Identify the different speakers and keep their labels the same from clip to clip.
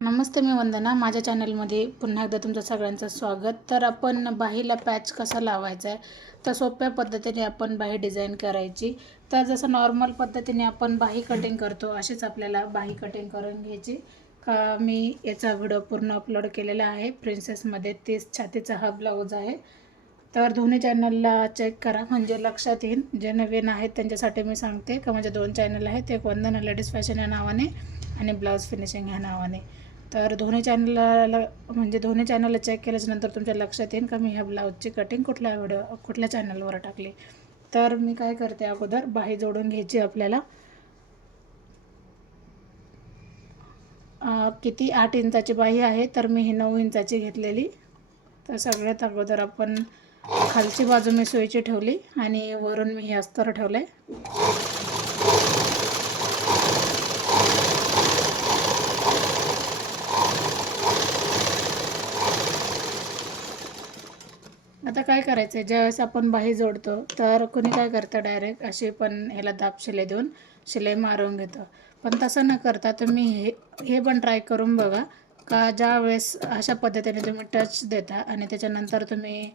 Speaker 1: नमस्ते मी वंदना. माझ्या चॅनलमध्ये पुन्हा एकदा तुमचं सगळ्यांचं स्वागत. तर आपण बाहीला पॅच कसा लावायचा आहे? तर सोप्या पद्धतीने आपण बाही डिझाईन करायची. तर जसं नॉर्मल पद्धतीने आपण बाही कटिंग करतो अशीच आपल्याला बाही कटिंग करून घ्यायची. का मी याचा व्हिडिओ पूर्ण अपलोड केलेला आहे. प्रिन्सेसमध्ये तीस छातीचा हा ब्लाऊज आहे. तर दोन्ही चॅनलला चेक करा. म्हणजे लक्षात येईल. जे नवीन आहेत त्यांच्यासाठी मी सांगते. का म्हणजे दोन चॅनल आहेत. एक वंदना लेडीज फॅशन या नावाने आणि ब्लाऊज फिनिशिंग ह्या नावाने. तर दोन्ही चॅनलला म्हणजे दोन्ही चॅनलला चेक केल्याच्यानंतर तुमच्या लक्षात येईल का मी ह्या ब्लाऊजची कटिंग कुठल्या व्हिडिओ कुठल्या चॅनलवर टाकली. तर मी काय करते अगोदर बाही जोडून घ्यायची आपल्याला. किती आठ इंचाची बाही आहे तर मी ही नऊ इंचाची घेतलेली. तर सगळ्यात अगोदर आपण खालची बाजू मी सोयीची ठेवली आणि वरून मी हे अस्तर ठेवलं आहे आता काय करायचं आहे ज्यावेळेस आपण बाही जोडतो तर कुणी काय करतं डायरेक्ट अशी पण ह्याला दाब शिलाई देऊन शिलाई मारून घेतं. पण तसं न करता तुम्ही हे हे पण ट्राय करून बघा का ज्या वेळेस अशा पद्धतीने तुम्ही टच देता आणि त्याच्यानंतर तुम्ही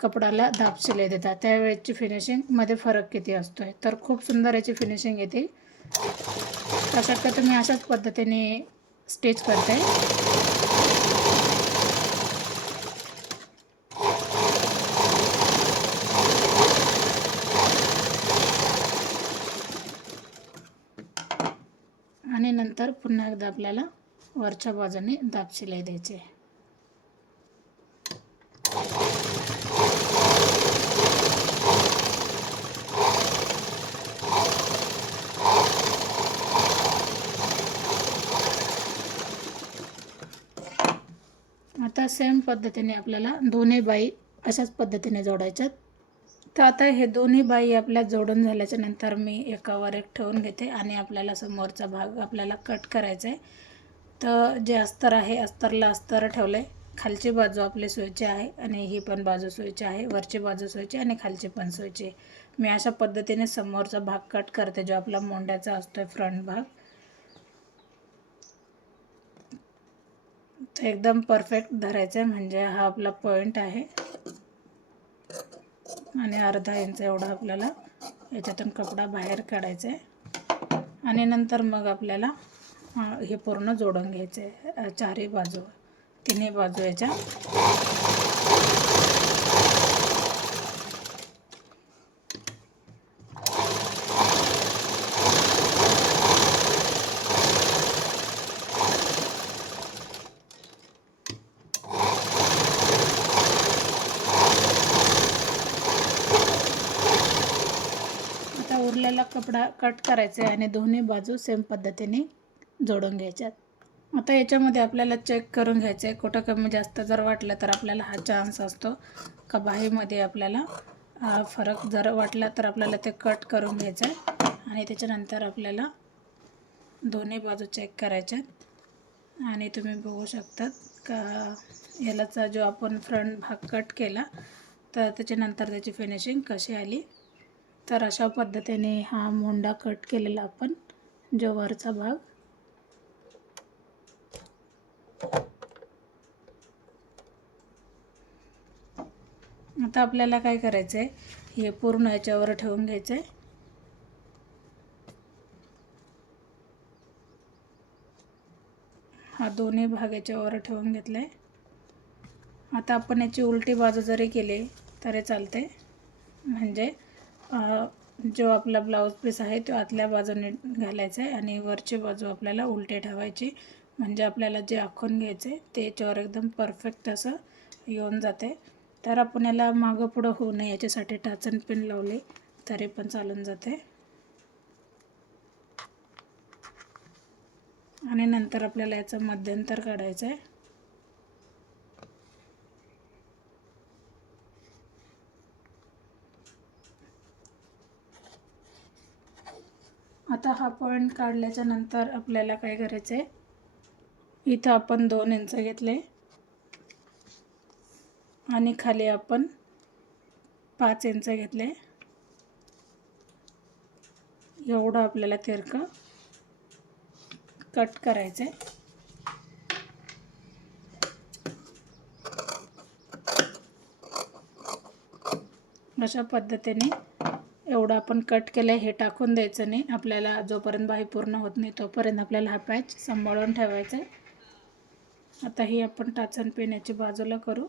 Speaker 1: कपडाला दाब शिलाई देता त्यावेळेची फिनिशिंगमध्ये फरक किती असतो आहे तर खूप सुंदर याची फिनिशिंग येते. तर तुम्ही अशाच पद्धतीने स्टिच करते आणि नंतर पुन्हा एकदा आपल्याला वरच्या बाजूने दाब शिलाई द्यायची आहे. आता सेम पद्धतीने आपल्याला दोन्ही बाई अशाच पद्धतीने जोडायच्यात. तर आता हे दोन्ही बाई आपल्या जोडून झाल्याच्यानंतर मी एकावर एक ठेवून घेते आणि आपल्याला समोरचा भाग आपल्याला कट करायचा आहे तर जे अस्तर आहे अस्तरला अस्तर ठेवलं आहे खालची बाजू आपली सोयची आहे आणि ही पण बाजू सोयची आहे. वरची बाजू सोयची आणि खालची पण सोयची मी अशा पद्धतीने समोरचा भाग कट करते जो आपला मोंड्याचा असतो आहे फ्रंट भाग. तर एकदम परफेक्ट धरायचं आहे म्हणजे हा आपला पॉईंट आहे. आणि अर्धा इंच एवढा आपल्याला याच्यातून कपडा बाहेर काढायचा आहे. आणि नंतर मग आपल्याला हे पूर्ण जोडून घ्यायचं आहे. चारही बाजू तिन्ही बाजू याच्या उरलेला कपडा कट करायचा आहे आणि दोन्ही बाजू सेम पद्धतीने जोडून घ्यायच्यात. आता याच्यामध्ये आपल्याला चेक करून घ्यायचं आहे कुठं कमी जास्त जर वाटलं तर आपल्याला हा चान्स असतो. का बाहीमध्ये आपल्याला फरक जर वाटला तर आपल्याला ते कट करून घ्यायचं आहे आणि त्याच्यानंतर आपल्याला दोन्ही बाजू चेक करायच्यात. आणि तुम्ही बघू शकतात का यालाचा जो आपण फ्रंट भाग कट केला तर त्याच्यानंतर त्याची फिनिशिंग कशी आली. तर अशा पद्धतीने हा मोंडा कट केलेला आपण जो वरचा भाग. आता आपल्याला काय करायचं आहे हे पूर्ण याच्यावर ठेवून घ्यायचं आहे हा दोन्ही भाग याच्यावर ठेवून घेतला आहे आता आपण याची उलटी बाजू जरी केली तरी चालते म्हणजे जो आपला ब्लाऊज पीस आहे तो आतल्या बाजूने घालायचा आहे आणि वरची बाजू आपल्याला उलटे ठेवायची. म्हणजे आपल्याला जे आखून घ्यायचे ते याच्यावर एकदम परफेक्ट असं येऊन जाते. तर आपण याला मागं पुढं होऊ नये याच्यासाठी टाचन पिन लावले तरी पण चालून जाते. आणि नंतर आपल्याला याचं मध्यंतर काढायचं आहे. आता हा पॉईंट काढल्याच्या नंतर आपल्याला काय करायचं आहे इथं आपण दोन इंच घेतले. आणि खाली आपण पाच इंच घेतले. एवढं आपल्याला तिरकं कट करायचं आहे अशा पद्धतीने एवढं आपण कट केलं आहे हे टाकून द्यायचं नाही. आपल्याला जोपर्यंत बाही पूर्ण होत नाही तोपर्यंत आपल्याला हा पॅच सांभाळून ठेवायचा आहे. आता ही आपण टाचण पिण्याची बाजूला करू.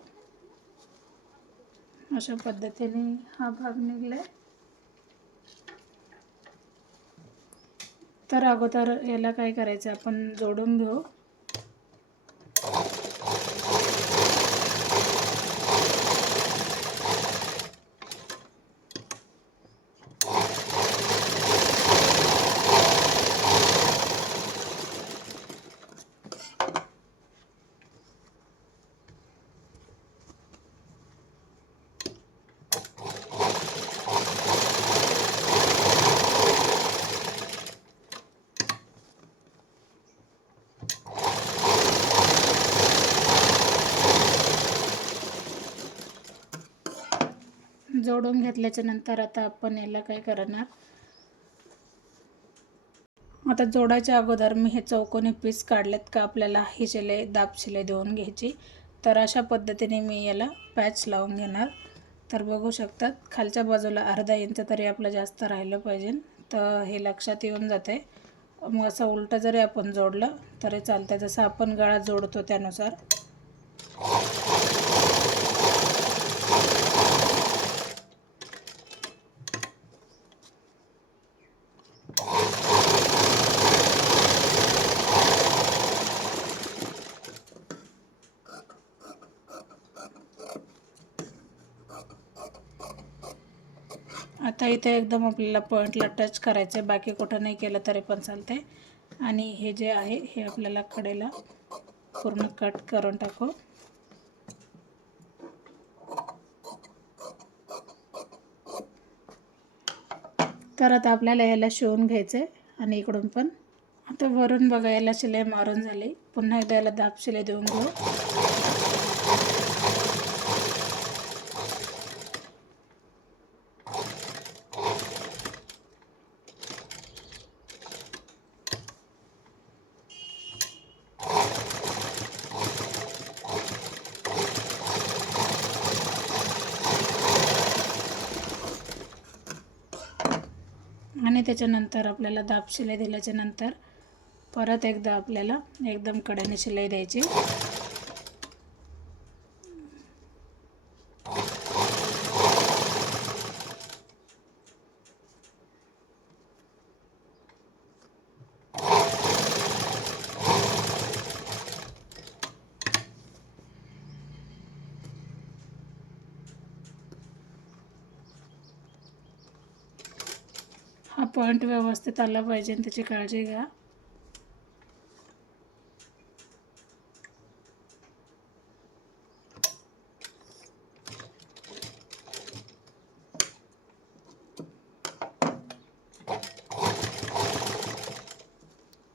Speaker 1: अशा पद्धतीने हा भाग निघला आहे तर अगोदर याला काय करायचं आपण जोडून घेऊ. जोडून घेतल्याच्या नंतर आता आपण याला काय करणार? आता जोडायच्या अगोदर मी हे चौकोनी पीस काढलेत का आपल्याला ही शिलाई दाब शिलाई देऊन घ्यायची. तर अशा पद्धतीने मी याला पॅच लावून घेणार. तर बघू शकतात खालच्या बाजूला अर्धा इंच तरी आपलं जास्त राहिलं पाहिजे. तर हे लक्षात येऊन जाते मग असं उलटं जरी आपण जोडलं तरी चालतं जसं आपण गळा जोडतो त्यानुसार आता इथे एकदम आपल्याला पॉईंटला टच करायचं आहे बाकी कुठं नाही केलं तरी पण चालते आणि हे जे आहे हे आपल्याला कडेला पूर्ण कट करून टाकू. तर आता आपल्याला याला शिवून घ्यायचं आहे आणि इकडून पण. आता वरून बघा याला शिलाई मारून झाली. पुन्हा एकदा याला दाब शिलाई देऊन घेऊ. आणि त्याच्यानंतर आपल्याला दाब शिलाई दिल्याच्यानंतर परत एकदा आपल्याला एकदम कड्याने शिलाई द्यायची. पॉईंट व्यवस्थित आला पाहिजे त्याची काळजी घ्या.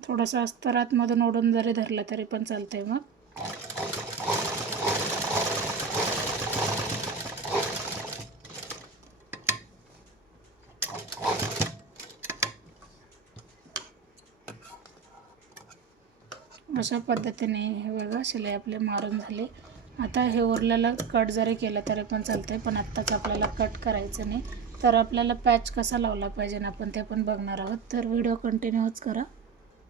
Speaker 1: थोडंसं अस्तर आतमधून ओढून जरी धरलं तरी पण चालतंय मग. अशा पद्धतीने हे बघा शिलाई आपले मारून झाले. आता हे उरलेलं कट जरी केलं तरी पण चालतंय पण आत्ताच आपल्याला कट करायचं नाही. तर आपल्याला पॅच कसा लावला पाहिजे ना आपण ते पण बघणार आहोत. तर व्हिडिओ कंटिन्यूच करा.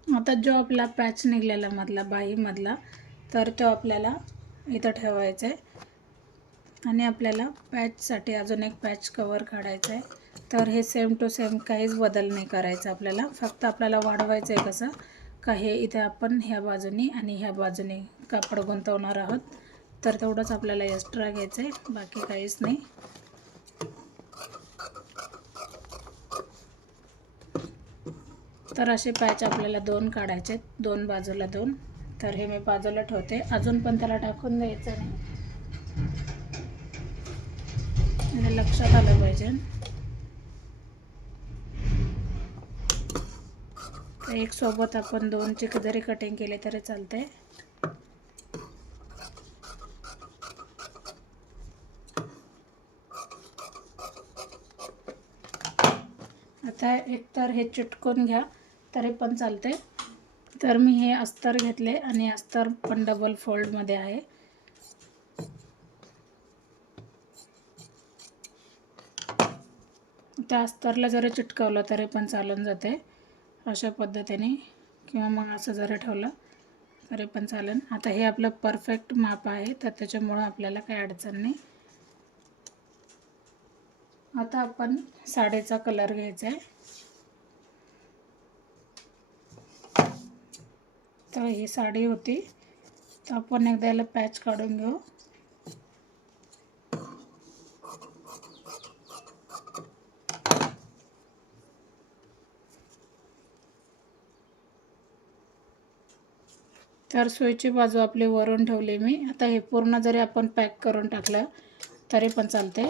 Speaker 1: आता जो आपला पॅच निघलेला मधला बाईमधला तर तो आपल्याला इथं ठेवायचा आहे आणि आपल्याला पॅचसाठी अजून एक पॅच कवर काढायचा आहे तर हे सेम टू सेम काहीच बदल नाही करायचं आपल्याला. फक्त आपल्याला वाढवायचं आहे कसं? का हे इथे आपण ह्या बाजूनी आणि ह्या बाजूने कापड गुंतवणार आहोत. तर तेवढंच आपल्याला एक्स्ट्रा घ्यायचं आहे बाकी काहीच नाही. तर असे पॅच आपल्याला दोन काढायचे आहेत दोन बाजूला दोन. तर हे मी बाजूला ठेवते. अजून पण त्याला टाकून द्यायचं नाही. लक्षात आलं पाहिजे. एक सोबत आपण दोनची जरी कटिंग केले तरी चालते आता एक तर हे चिटकून घ्या तरी पण चालते तर मी हे अस्तर घेतले आणि अस्तर पण डबल फोल्डमध्ये आहे. त्या अस्तरला जरी चिटकवलं तरी पण चालून जाते अशा पद्धतीने किंवा मग असं जरी ठेवलं तरी पण चालेल. आता हे आपलं परफेक्ट माप आहे तर त्याच्यामुळं आपल्याला काही अडचण नाही. आता आपण साडीचा कलर घ्यायचा आहे. तर ही साडी होती. तर आपण एकदा याला पॅच काढून घेऊ. तर सोयीची बाजू आपली वरून ठेवली मी. आता हे पूर्ण जरी आपण पॅक करून टाकलं तरी पण चालते.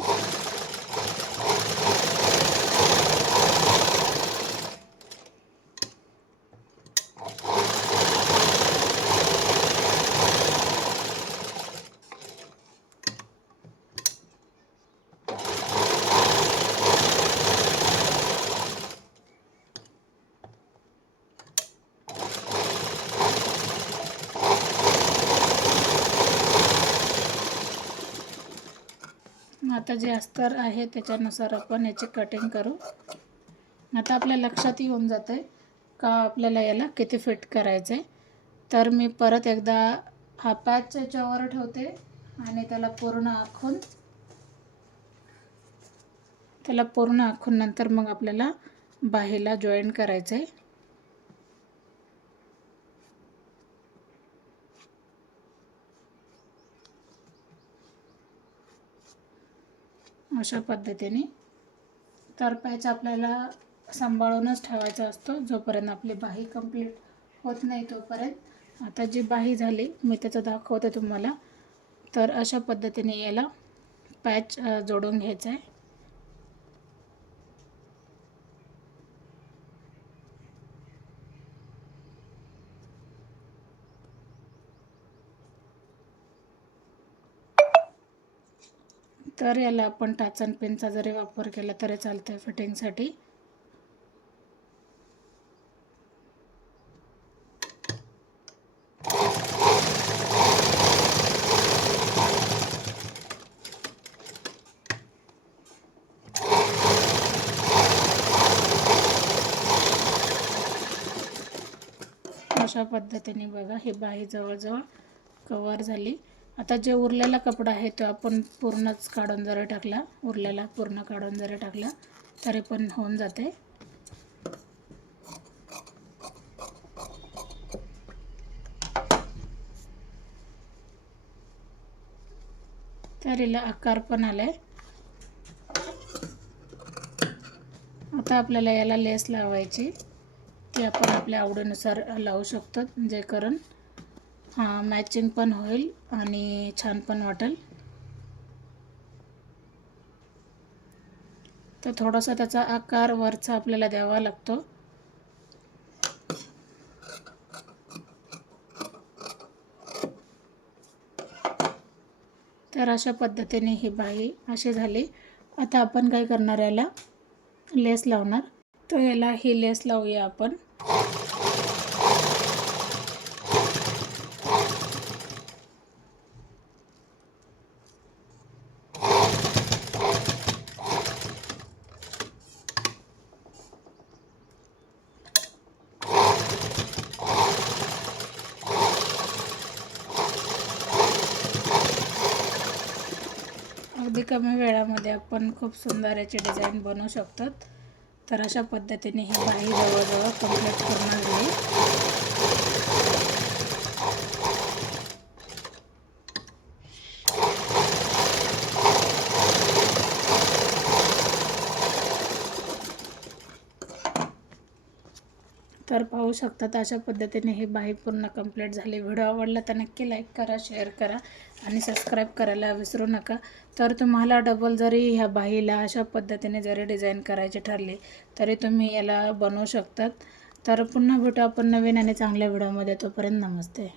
Speaker 1: आता जे अस्तर आहे त्याच्यानुसार आपण याची कटिंग करू. आता आपल्या लक्षात येऊन जाते का आपल्याला याला किती फिट करायचं आहे तर मी परत एकदा हा पॅच याच्यावर ठेवते आणि त्याला पूर्ण आखून त्याला पूर्ण आखून नंतर मग आपल्याला बाहेला जॉईन करायचं आहे अशा पद्धतीने. तर पॅच आपल्याला सांभाळूनच ठेवायचा असतो जोपर्यंत आपली बाही कंप्लीट होत नाही तोपर्यंत. आता जी बाही झाली मी त्याचं दाखवते तुम्हाला. तर अशा पद्धतीने याला पॅच जोडून घ्यायचा आहे तर याला आपण टाच अँड पेनचा जरी वापर केला तरी चालतं आहे फिटिंगसाठी. अशा पद्धतीने बघा ही बाही जवळजवळ कवर झाली. आता जे उरलेला कपडा आहे तो आपण पूर्णच काढून जरी टाकला उरलेला पूर्ण काढून जरी टाकला तरी पण होऊन जाते. तर हिला आकार पण आलाय. आता आपल्याला याला लेस लावायची. ती आपण आपल्या आवडीनुसार लावू शकतो जे करून मॅचिंग पण होईल आणि छान पण वाटेल. तर थोडासा त्याचा आकार वरचा आपल्याला द्यावा लागतो. तर अशा पद्धतीने ही बाई अशी झाली. आता आपण काय करणार याला? लेस लावणार. तर याला ही लेस लावूया आपण. कमी वेळामध्ये आपण खूप सुंदर याचे डिझाईन बनवू शकतो. तर अशा पद्धतीने ही बाही जवळजवळ कंप्लीट करणार आहे तर पाहू शकतात. अशा पद्धतीने ही बाही पूर्ण कंप्लीट झाली. व्हिडिओ आवडला तर नक्की लाईक करा शेअर करा आणि सबस्क्राईब करायला विसरू नका. तर तुम्हाला डबल जरी ह्या बाहीला अशा पद्धतीने जरी डिझाईन करायची ठरली तरी तुम्ही याला बनवू शकतात. तर पुन्हा भेटू आपण नवीन आणि चांगल्या व्हिडिओमध्ये. तोपर्यंत नमस्ते.